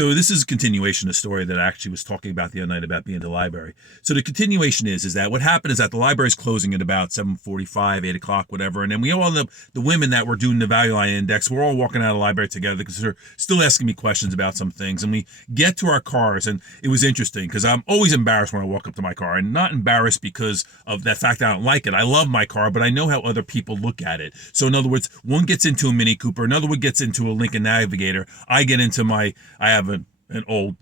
So this is a continuation of a story that I actually was talking about the other night about being at the library. So the continuation is that what happened is that the library is closing at about 7:45, 8 o'clock, whatever. And then we all end up, the women that were doing the value line index, we're all walking out of the library together because they're still asking me questions about some things. And we get to our cars, and it was interesting because I'm always embarrassed when I walk up to my car, and not embarrassed because of that fact that I don't like it. I love my car, but I know how other people look at it. So in other words, one gets into a Mini Cooper, another one gets into a Lincoln Navigator. I get into I have an old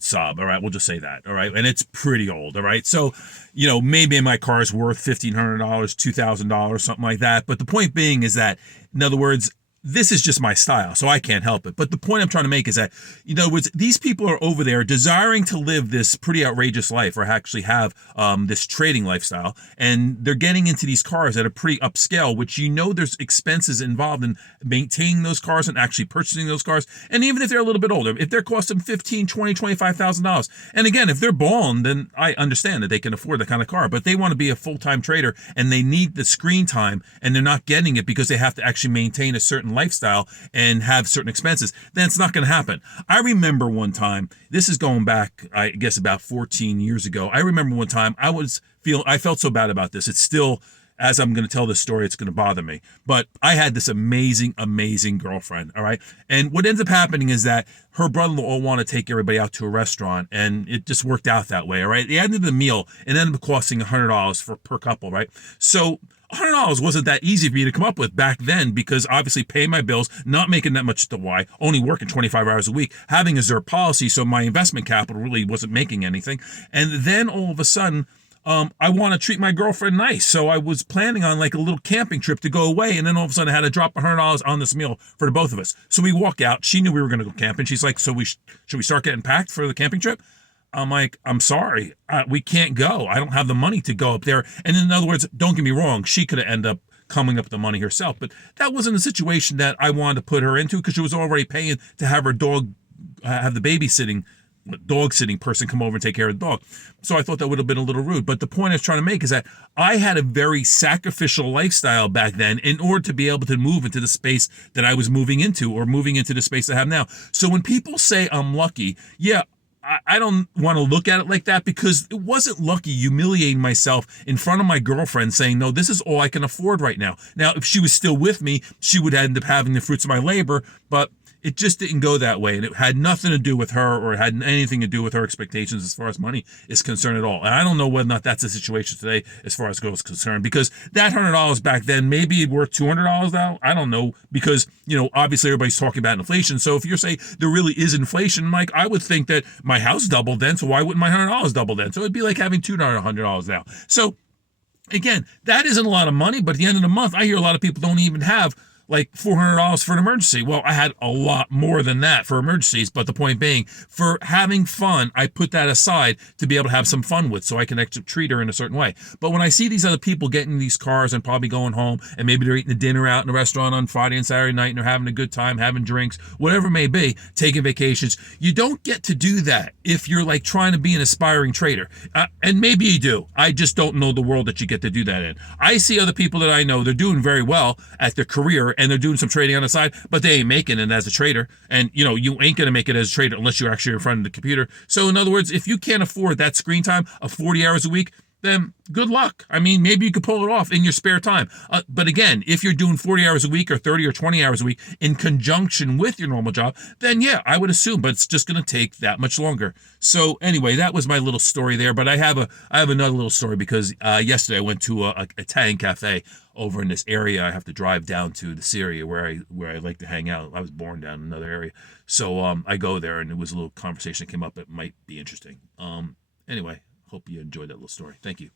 Saab, all right, we'll just say that, all right, and it's pretty old, all right. So, maybe my car is worth $1,500, $2,000, something like that. But the point being is that, in other words, this is just my style, so I can't help it. But the point I'm trying to make is that, in other words, these people are over there desiring to live this pretty outrageous life, or actually have this trading lifestyle, and they're getting into these cars at a pretty upscale, which there's expenses involved in maintaining those cars and actually purchasing those cars. And even if they're a little bit older, if they're costing $15,000, $20,000, $25,000, and again, if they're balling, then I understand that they can afford that kind of car. But they want to be a full-time trader, and they need the screen time, and they're not getting it because they have to actually maintain a certain lifestyle and have certain expenses, then it's not going to happen. I remember one time, this is going back, I guess, about 14 years ago. I remember one time I felt so bad about this. It's still, as I'm going to tell this story, it's going to bother me. But I had this amazing, amazing girlfriend, all right? And what ends up happening is that her brother-in-law wanted to take everybody out to a restaurant, and it just worked out that way, all right? The end of the meal, it ended up costing $100 per couple, right? So $100 wasn't that easy for me to come up with back then, because obviously paying my bills, not making that much to Y, only working 25 hours a week, having a ZERP policy, so my investment capital really wasn't making anything. And then all of a sudden, I want to treat my girlfriend nice. So I was planning on like a little camping trip to go away. And then all of a sudden I had to drop $100 on this meal for the both of us. So we walk out. She knew we were going to go camping. She's like, so should we start getting packed for the camping trip? I'm like, I'm sorry, we can't go. I don't have the money to go up there. And in other words, don't get me wrong, she could have ended up coming up with the money herself, but that wasn't a situation that I wanted to put her into, because she was already paying to have her dog, have the dog sitting person come over and take care of the dog. So I thought that would have been a little rude. But the point I was trying to make is that I had a very sacrificial lifestyle back then in order to be able to move into the space that I was moving into, or moving into the space I have now. So when people say I'm lucky, yeah, I don't want to look at it like that, because it wasn't lucky humiliating myself in front of my girlfriend saying, no, this is all I can afford right now. Now, if she was still with me, she would end up having the fruits of my labor, but it just didn't go that way. And it had nothing to do with her, or it had anything to do with her expectations as far as money is concerned at all. And I don't know whether or not that's the situation today as far as girls concerned, because that $100 back then, maybe worth $200 now. I don't know, because, obviously everybody's talking about inflation. So if you're saying there really is inflation, Mike, I would think that my house doubled then. So why wouldn't my $100 double then? So it'd be like having $200 now. So again, that isn't a lot of money, but at the end of the month, I hear a lot of people don't even have like $400 for an emergency. Well, I had a lot more than that for emergencies, but the point being, for having fun, I put that aside to be able to have some fun with, so I can actually treat her in a certain way. But when I see these other people getting these cars and probably going home, and maybe they're eating a dinner out in a restaurant on Friday and Saturday night, and they're having a good time, having drinks, whatever it may be, taking vacations, you don't get to do that if you're like trying to be an aspiring trader. And maybe you do. I just don't know the world that you get to do that in. I see other people that I know, they're doing very well at their career, and they're doing some trading on the side, but they ain't making it as a trader. And you ain't going to make it as a trader unless you're actually in front of the computer. So in other words, if you can't afford that screen time of 40 hours a week, then good luck. I mean, maybe you could pull it off in your spare time. But again, if you're doing 40 hours a week or 30 or 20 hours a week in conjunction with your normal job, then yeah, I would assume, but it's just going to take that much longer. So anyway, that was my little story there. But I have another little story, because yesterday I went to a Italian cafe over in this area. I have to drive down to this area where I like to hang out. I was born down in another area. So I go there, and it was a little conversation that came up that might be interesting. Anyway, hope you enjoyed that little story. Thank you.